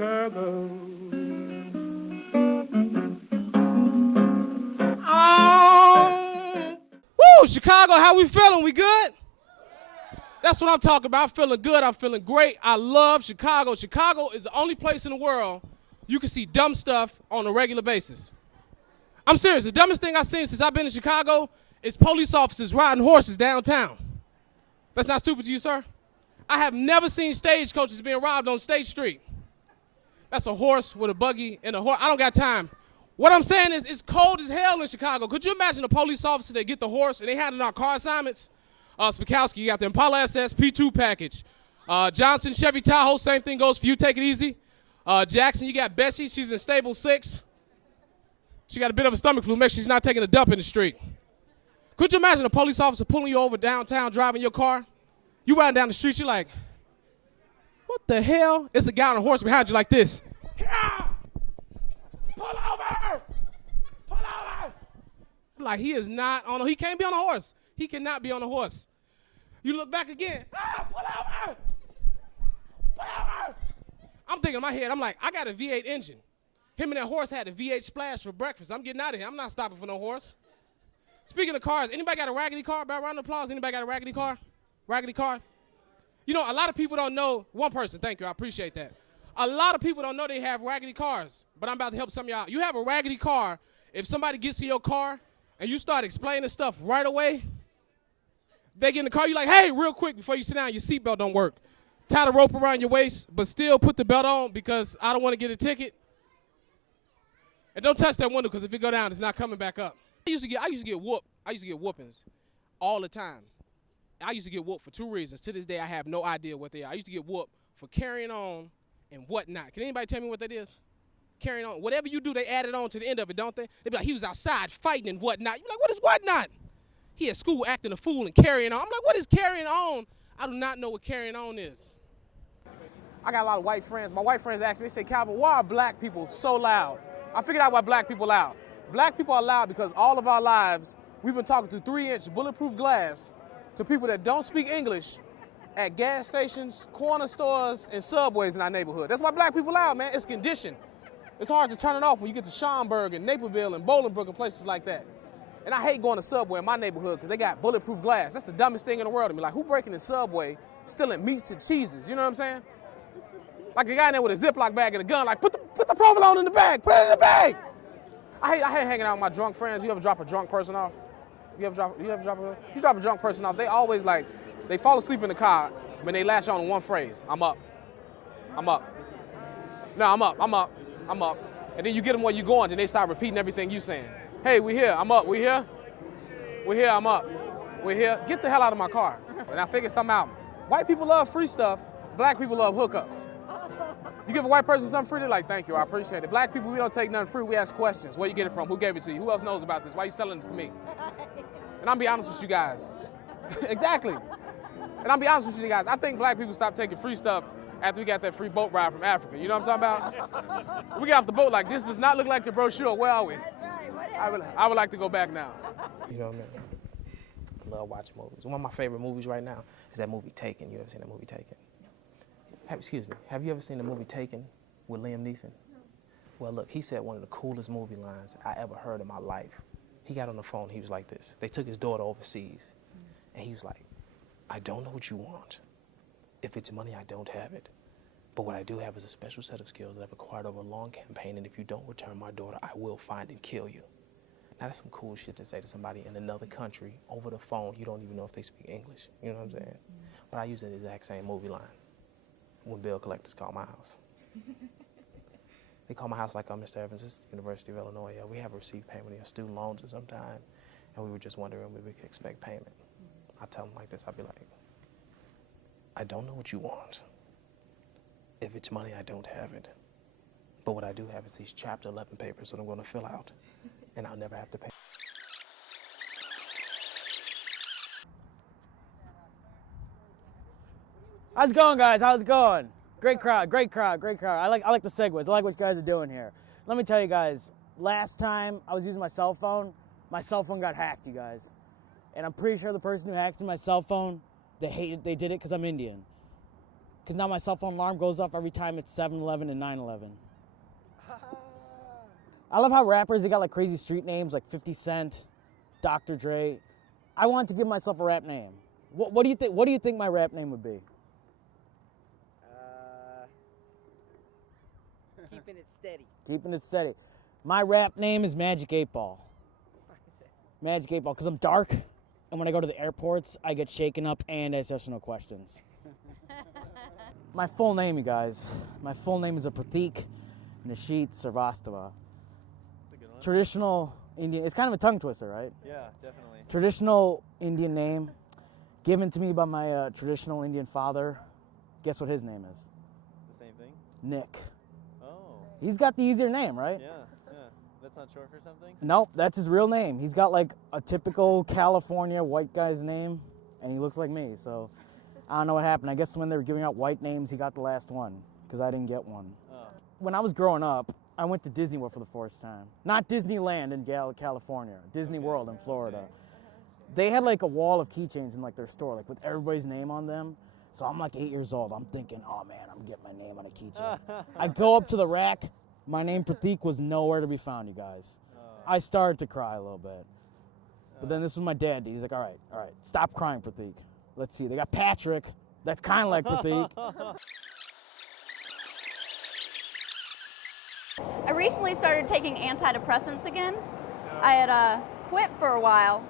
Chicago. Oh. Woo, Chicago, how we feeling? We good? That's what I'm talking about. I'm feeling good. I'm feeling great. I love Chicago. Chicago is the only place in the world you can see dumb stuff on a regular basis. I'm serious. The dumbest thing I've seen since I've been in Chicago is police officers riding horses downtown. That's not stupid to you, sir? I have never seen stagecoaches being robbed on State Street. That's a horse with a buggy and a horse. I don't got time. What I'm saying is it's cold as hell in Chicago. Could you imagine a police officer that get the horse and they handing out car assignments? Spikowski, you got the Impala SS P2 package. Johnson, Chevy Tahoe, same thing goes for you. Take it easy. Jackson, you got Bessie. She's in stable 6. She got a bit of a stomach flu. Make sure she's not taking a dump in the street. Could you imagine a police officer pulling you over downtown, driving your car? You riding down the street, you're like, what the hell? It's a guy on a horse behind you like this. Yeah! Pull over! Pull over! Like he is not on. He can't be on a horse. He cannot be on a horse. You look back again. Ah, pull over! Pull over! I'm thinking in my head, I'm like, I got a V8 engine. Him and that horse had a V8 splash for breakfast. I'm getting out of here. I'm not stopping for no horse. Speaking of cars, anybody got a raggedy car? About a round of applause. Anybody got a raggedy car? Raggedy car? You know, a lot of people don't know. One person, thank you. I appreciate that. A lot of people don't know they have raggedy cars, but I'm about to help some of y'all out. You have a raggedy car. If somebody gets to your car and you start explaining stuff right away, they get in the car, you're like, hey, real quick, before you sit down, your seatbelt don't work. Tie the rope around your waist, but still put the belt on because I don't want to get a ticket. And don't touch that window because if it go down, it's not coming back up. I used to get whooped. I used to get whoopings all the time. I used to get whooped for 2 reasons. To this day, I have no idea what they are. I used to get whooped for carrying on and whatnot. Can anybody tell me what that is? Carrying on. Whatever you do, they add it on to the end of it, don't they? They be like, he was outside fighting and whatnot. You be like, what is whatnot? He at school acting a fool and carrying on. I'm like, what is carrying on? I do not know what carrying on is. I got a lot of white friends. My white friends ask me, they say, Calvin, why are black people so loud? I figured out why black people are loud. Black people are loud because all of our lives, we've been talking through 3-inch bulletproof glass to people that don't speak English at gas stations, corner stores, and subways in our neighborhood. That's why black people loud, man. It's conditioned. It's hard to turn it off when you get to Schaumburg and Naperville and Bolingbrook and places like that. And I hate going to Subway in my neighborhood because they got bulletproof glass. That's the dumbest thing in the world to me. Like, who breaking in Subway stealing meats and cheeses? You know what I'm saying? Like a guy in there with a Ziploc bag and a gun, like, put the provolone in the bag, put it in the bag. I hate hanging out with my drunk friends. You ever drop a drunk person off? You drop a drunk person off, they always like, they fall asleep in the car when they latch on to one phrase, I'm up. I'm up. No, I'm up, I'm up, I'm up. And then you get them where you're going, then they start repeating everything you saying. Hey, we here, I'm up, we here? We here, I'm up. We here? Get the hell out of my car. And I figured something out. White people love free stuff, black people love hookups. You give a white person something free, they're like, thank you, I appreciate it. Black people, we don't take nothing free, we ask questions. Where you get it from? Who gave it to you? Who else knows about this? Why you selling this to me? And I'll be honest with you guys. Exactly. And I'll be honest with you guys, I think black people stopped taking free stuff after we got that free boat ride from Africa. You know what I'm talking about? We got off the boat like, this does not look like the brochure. Where are we? That's right. I would like to go back now. You know what I mean? I love watching movies. One of my favorite movies right now is that movie Taken. You ever seen that movie Taken? Excuse me, have you ever seen the movie Taken with Liam Neeson? No. Well, look, he said one of the coolest movie lines I ever heard in my life. He got on the phone, he was like this. They took his daughter overseas, and he was like, I don't know what you want. If it's money, I don't have it. But what I do have is a special set of skills that I've acquired over a long campaign, and if you don't return my daughter, I will find and kill you. Now, that's some cool shit to say to somebody in another country over the phone. You don't even know if they speak English. You know what I'm saying? But I use the exact same movie line when bill collectors call my house. They call my house like, Mr. Evans, this is the University of Illinois. We have received payment of your student loans at some time, and we were just wondering when we could expect payment. I tell them like this, I'll be like, I don't know what you want. If it's money, I don't have it. But what I do have is these Chapter 11 papers that I'm going to fill out, and I'll never have to pay. How's it going, guys? How's it going? Great crowd, great crowd, great crowd. I like the segues. I like what you guys are doing here. Let me tell you guys, last time I was using my cell phone got hacked, you guys. And I'm pretty sure the person who hacked my cell phone, they did it because I'm Indian. Because now my cell phone alarm goes off every time it's 7-Eleven and 9/11. I love how rappers, they got like crazy street names like 50 Cent, Dr. Dre. I want to give myself a rap name. What do you think? What do you think my rap name would be? Keeping it steady. Keeping it steady. My rap name is Magic 8 Ball. Magic 8 Ball, because I'm dark, and when I go to the airports, I get shaken up and ask yes or no questions. My full name, you guys. My full name is Pratik Nishit Sarvastava. Traditional Indian. It's kind of a tongue twister, right? Yeah, definitely. Traditional Indian name, given to me by my traditional Indian father. Guess what his name is? The same thing? Nick. Oh. He's got the easier name, right? Yeah, yeah. That's not short for something? Nope, that's his real name. He's got like a typical California white guy's name, and he looks like me, so I don't know what happened. I guess when they were giving out white names, he got the last one, because I didn't get one. Oh. When I was growing up, I went to Disney World for the first time. Not Disneyland in California, Disney World in Florida. Okay. They had like a wall of keychains in like their store, like with everybody's name on them. So I'm like 8 years old. I'm thinking, oh man, I'm getting my name on a keychain. I go up to the rack. My name Pratik was nowhere to be found, you guys. I started to cry a little bit. But then this was my dad. He's like, all right, stop crying, Pratik. Let's see. They got Patrick. That's kind of like Pratik. I recently started taking antidepressants again. I had quit for a while,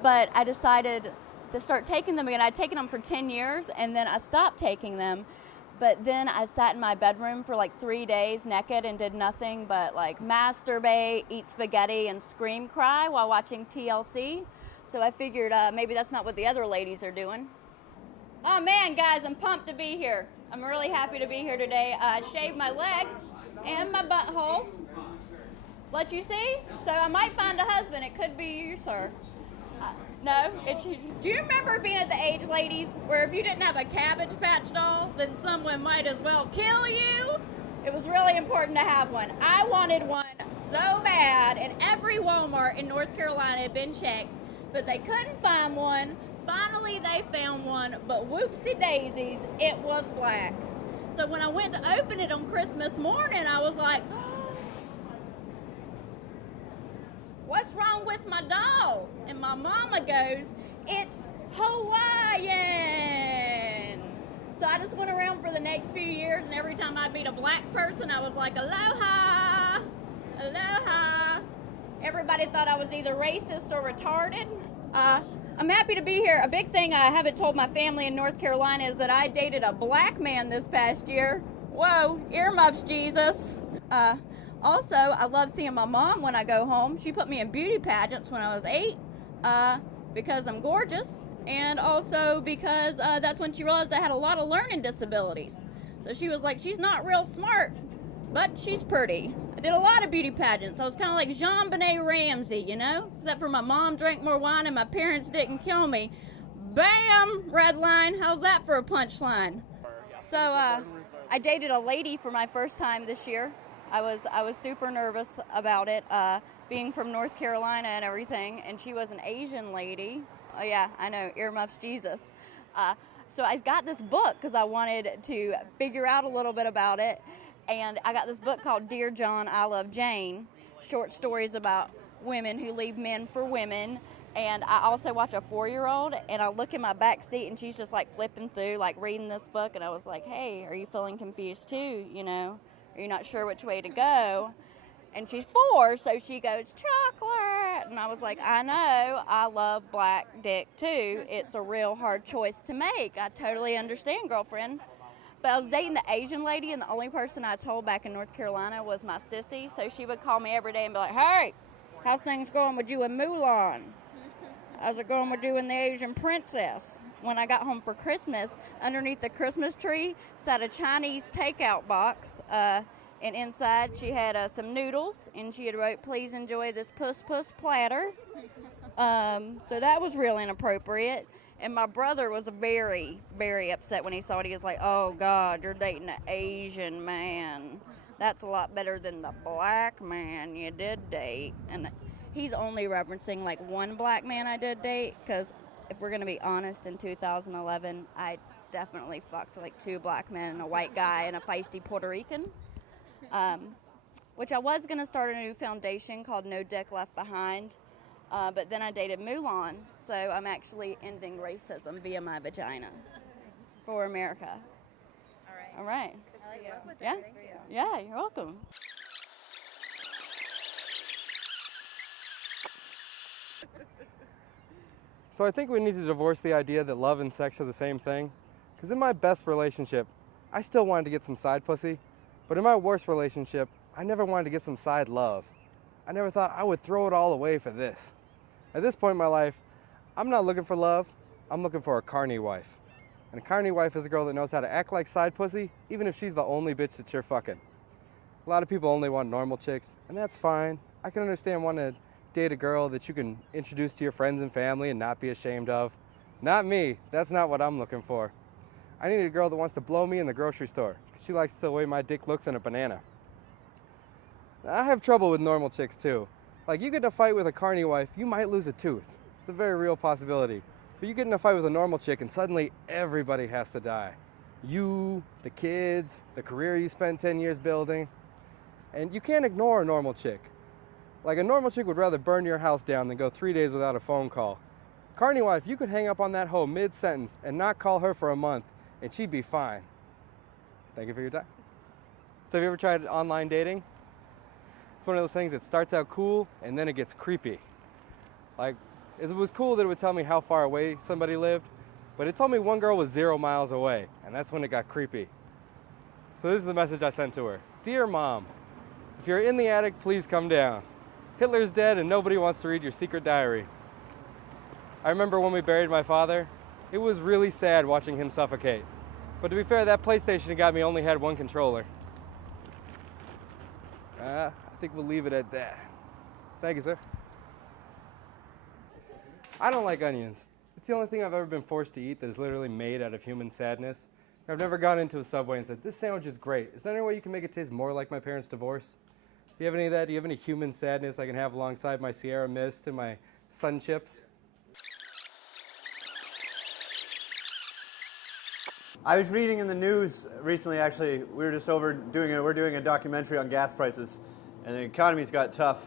but I decided to start taking them again. I'd taken them for 10 years, and then I stopped taking them. But then I sat in my bedroom for like 3 days naked and did nothing but like masturbate, eat spaghetti, and scream cry while watching TLC. So I figured maybe that's not what the other ladies are doing. Oh man, guys, I'm pumped to be here. I'm really happy to be here today. I shaved my legs and my butthole. Let you see? So I might find a husband. It could be you, sir. No? Do you remember being at the age, ladies, where if you didn't have a Cabbage Patch doll, then someone might as well kill you? It was really important to have one. I wanted one so bad, and every Walmart in North Carolina had been checked, but they couldn't find one. Finally, they found one, but whoopsie daisies, it was black. So when I went to open it on Christmas morning, I was like, what's wrong with my doll? And my mama goes, it's Hawaiian. So I just went around for the next few years, and every time I meet a black person, I was like, aloha, aloha. Everybody thought I was either racist or retarded. I'm happy to be here. A big thing I haven't told my family in North Carolina is that I dated a black man this past year. Whoa, earmuffs, Jesus. Also, I love seeing my mom when I go home. She put me in beauty pageants when I was 8 because I'm gorgeous, and also because that's when she realized I had a lot of learning disabilities. So she was like, she's not real smart, but she's pretty. I did a lot of beauty pageants. I was kind of like Jean-Benet Ramsey, you know? Except for my mom drank more wine and my parents didn't kill me. Bam! Red line. How's that for a punchline? So I dated a lady for my first time this year. I was super nervous about it, being from North Carolina and everything, and she was an Asian lady. Oh yeah, I know, earmuffs Jesus. So I got this book because I wanted to figure out a little bit about it, and I got this book called Dear John, I Love Jane, short stories about women who leave men for women. And I also watch a 4-year-old, and I look in my back seat, and she's just like flipping through, like reading this book, and I was like, hey, are you feeling confused too, you know? Are you not sure which way to go? And she's 4, so she goes, chocolate. And I was like, I know, I love black dick too. It's a real hard choice to make. I totally understand, girlfriend. But I was dating the Asian lady, and the only person I told back in North Carolina was my sissy. So she would call me every day and be like, hey, how's things going with you and Mulan? How's it going with you and the Asian princess? When I got home for Christmas, underneath the Christmas tree sat a Chinese takeout box, and inside she had some noodles, and she had wrote, please enjoy this puss platter. So that was real inappropriate. And my brother was very, very upset when he saw it. He was like, oh God, you're dating an Asian man. That's a lot better than the black man you did date. And he's only referencing like one black man I did date, because if we're going to be honest, in 2011, I definitely fucked like 2 black men and a white guy and a feisty Puerto Rican. Which I was going to start a new foundation called No Dick Left Behind, but then I dated Mulan, so I'm actually ending racism via my vagina for America. All right. I like work with Yeah. it. Thank you. Yeah, you're welcome. So I think we need to divorce the idea that love and sex are the same thing. Because in my best relationship, I still wanted to get some side pussy. But in my worst relationship, I never wanted to get some side love. I never thought I would throw it all away for this. At this point in my life, I'm not looking for love, I'm looking for a carny wife. And a carny wife is a girl that knows how to act like side pussy, even if she's the only bitch that you're fucking. A lot of people only want normal chicks, and that's fine. I can understand wanting to date a girl that you can introduce to your friends and family and not be ashamed of. Not me, that's not what I'm looking for. I need a girl that wants to blow me in the grocery store. She likes the way my dick looks in a banana. I have trouble with normal chicks too. Like, you get in a fight with a carny wife, you might lose a tooth. It's a very real possibility. But you get in a fight with a normal chick and suddenly everybody has to die. You, the kids, the career you spent 10 years building. And you can't ignore a normal chick. Like, a normal chick would rather burn your house down than go 3 days without a phone call. Carny wife, you could hang up on that hoe mid-sentence and not call her for a month, and she'd be fine. Thank you for your time. So have you ever tried online dating? It's one of those things that starts out cool, and then it gets creepy. Like, it was cool that it would tell me how far away somebody lived, but it told me one girl was 0 miles away, and that's when it got creepy. So this is the message I sent to her. Dear Mom, if you're in the attic, please come down. Hitler's dead and nobody wants to read your secret diary. I remember when we buried my father, it was really sad watching him suffocate. But to be fair, that PlayStation he got me only had one controller. I think we'll leave it at that. Thank you, sir. I don't like onions. It's the only thing I've ever been forced to eat that is literally made out of human sadness. I've never gone into a Subway and said, this sandwich is great. Is there any way you can make it taste more like my parents' divorce? Do you have any of that? Do you have any human sadness I can have alongside my Sierra Mist and my Sun Chips? I was reading in the news recently, actually, we're doing a documentary on gas prices, and the economy's got tough.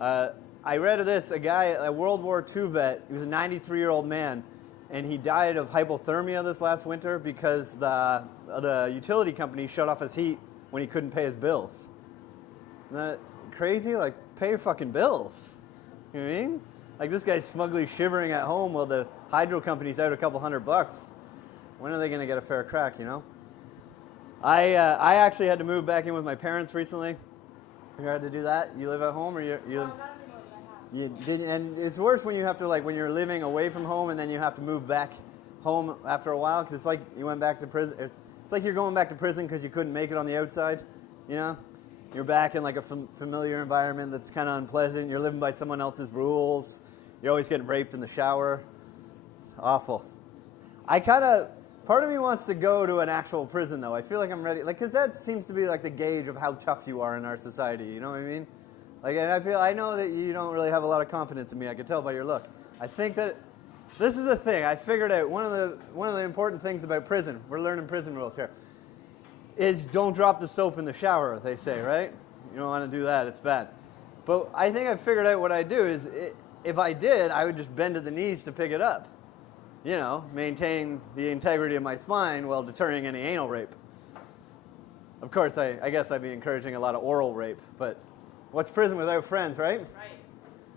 I read of this, a guy, a World War II vet, he was a 93-year-old man, and he died of hypothermia this last winter because the utility company shut off his heat when he couldn't pay his bills. Isn't that crazy? Like, pay your fucking bills. You know what I mean? Like, this guy's smugly shivering at home while the hydro company's out a couple $100. When are they going to get a fair crack, you know? I actually had to move back in with my parents recently. You had to do that? You live at home, or you didn't? And it's worse when you have to, like, when you're living away from home and then you have to move back home after a while, because it's like you went back to prison. It's like you're going back to prison because you couldn't make it on the outside, you know? You're back in like a familiar environment that's kind of unpleasant. You're living by someone else's rules. You're always getting raped in the shower. It's awful. Part of me wants to go to an actual prison, though. I feel like I'm ready, like, because that seems to be like the gauge of how tough you are in our society. You know what I mean? Like, and I know that you don't really have a lot of confidence in me. I can tell by your look. I think that this is the thing. I figured out one of the important things about prison. We're learning prison rules here. Is don't drop the soap in the shower, they say, right? You don't want to do that. It's bad. But I think I figured out what I do is, if I did, I would just bend to the knees to pick it up. You know, maintain the integrity of my spine while deterring any anal rape. Of course, I guess I'd be encouraging a lot of oral rape, but what's prison without friends, right? Right.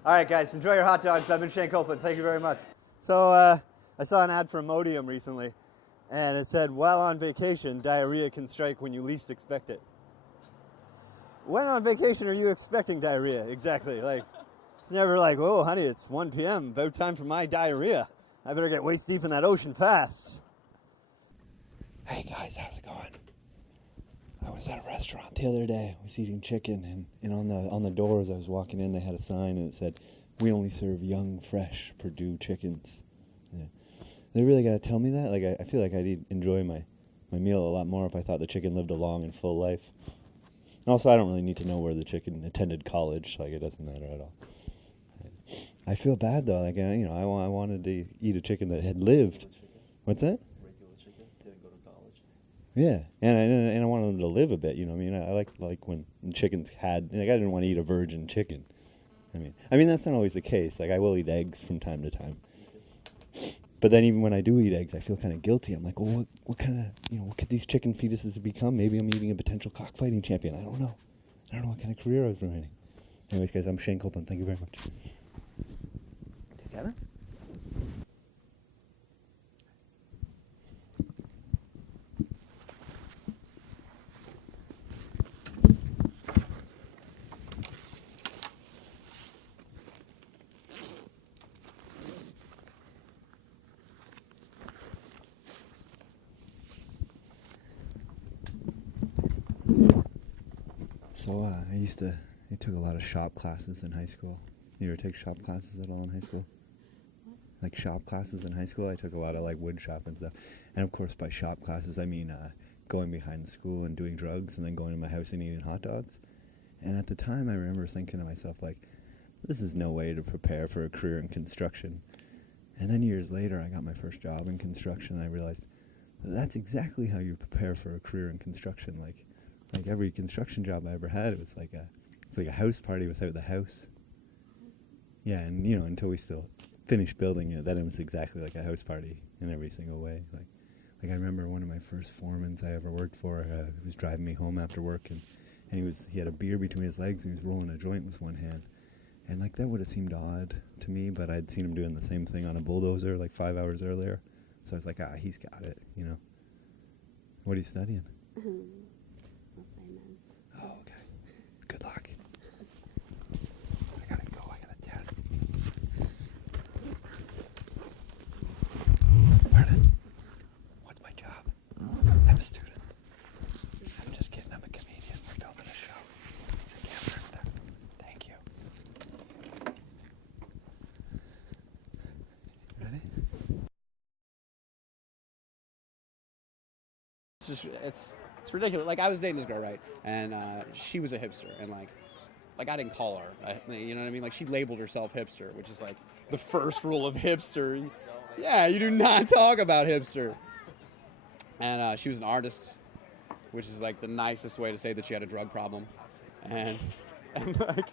All right, guys, enjoy your hot dogs. I've been Shane Copeland. Thank you very much. So I saw an ad for Imodium recently, and it said, while on vacation, diarrhea can strike when you least expect it. When on vacation are you expecting diarrhea? Exactly. Like, never like, oh, honey, it's 1 p.m., about time for my diarrhea. I better get waist deep in that ocean fast. Hey guys, how's it going? I was at a restaurant the other day. I was eating chicken, and on the door as I was walking in, they had a sign and it said, "We only serve young, fresh Purdue chickens." Yeah. They really got to tell me that? Like, I feel like I'd enjoy my meal a lot more if I thought the chicken lived a long and full life. And also, I don't really need to know where the chicken attended college. Like, it doesn't matter at all. I feel bad though. Like, I wanted to eat a chicken that had lived. What's that? Regular chicken. Yeah, and I wanted them to live a bit. You know, what I mean, I like when chickens had. Like, I didn't want to eat a virgin chicken. I mean that's not always the case. Like, I will eat eggs from time to time. But then even when I do eat eggs, I feel kind of guilty. I'm like, well, what kind of, what could these chicken fetuses become? Maybe I'm eating a potential cockfighting champion. I don't know. I don't know what kind of career I was running. Anyways, guys, I'm Shane Copeland. Thank you very much. Together? So I took a lot of shop classes in high school. You ever take shop classes at all in high school? Like shop classes in high school, I took a lot of like wood shop and stuff. And of course by shop classes I mean going behind the school and doing drugs and then going to my house and eating hot dogs. And at the time I remember thinking to myself like, this is no way to prepare for a career in construction. And then years later I got my first job in construction and I realized that's exactly how you prepare for a career in construction. Like every construction job I ever had, it's like a house party without the house. Yeah, and until we still finished building it, then it was exactly like a house party in every single way. Like I remember one of my first foremans I ever worked for was driving me home after work, and he had a beer between his legs and he was rolling a joint with one hand. And like that would have seemed odd to me, but I'd seen him doing the same thing on a bulldozer like 5 hours earlier. So I was like, he's got it, What are you studying? Oh, okay. Good luck. I gotta go. I got a test. Pardon? What's my job? I'm a student. I'm just kidding. I'm a comedian. We're filming a show. There's a camera over there. Thank you. Ready? It's ridiculous. Like, I was dating this girl, right? And she was a hipster, and like I didn't call her. You know what I mean? Like, she labeled herself hipster, which is like the first rule of hipster. Yeah, you do not talk about hipster. And she was an artist, which is like the nicest way to say that she had a drug problem. And like,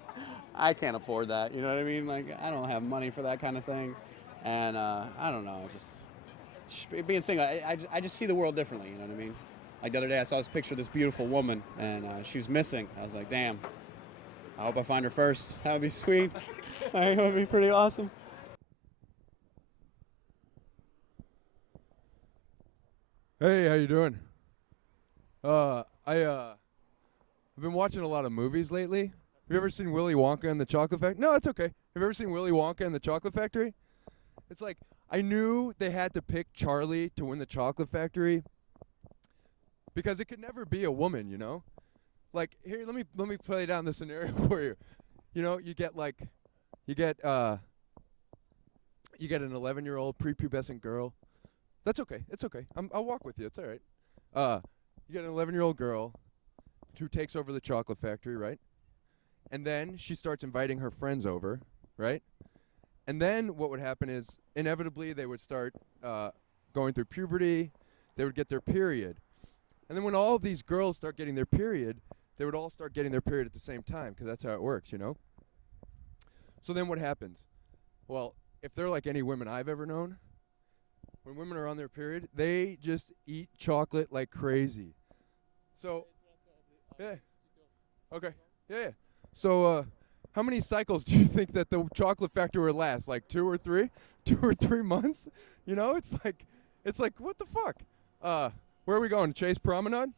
I can't afford that. You know what I mean? Like, I don't have money for that kind of thing. And I don't know, just being single, I just see the world differently. You know what I mean? Like the other day, I saw this picture of this beautiful woman, and she was missing. I was like, damn, I hope I find her first. That would be sweet. That would be pretty awesome. Hey, how you doing? I've been watching a lot of movies lately. Have you ever seen Willy Wonka and the Chocolate Factory? No, it's okay. Have you ever seen Willy Wonka and the Chocolate Factory? It's like, I knew they had to pick Charlie to win the Chocolate Factory because it could never be a woman, Like, here, let me play down the scenario for you. You get an 11-year-old prepubescent girl. That's okay. It's okay. I'll walk with you. It's all right. You get an 11-year-old girl who takes over the Chocolate Factory, right? And then she starts inviting her friends over, right? And then what would happen is, inevitably, they would start going through puberty. They would get their period. And then when all of these girls start getting their period, they would all start getting their period at the same time, because that's how it works, So then what happens? Well, if they're like any women I've ever known, when women are on their period, they just eat chocolate like crazy. So, yeah. Okay. Yeah. So, how many cycles do you think that the Chocolate Factory would last? Like 2 or 3? 2 or 3 months? It's like, what the fuck? Where are we going? Chase Promenade?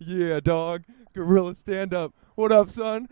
Yeah, dog. Gorilla stand up. What up, son?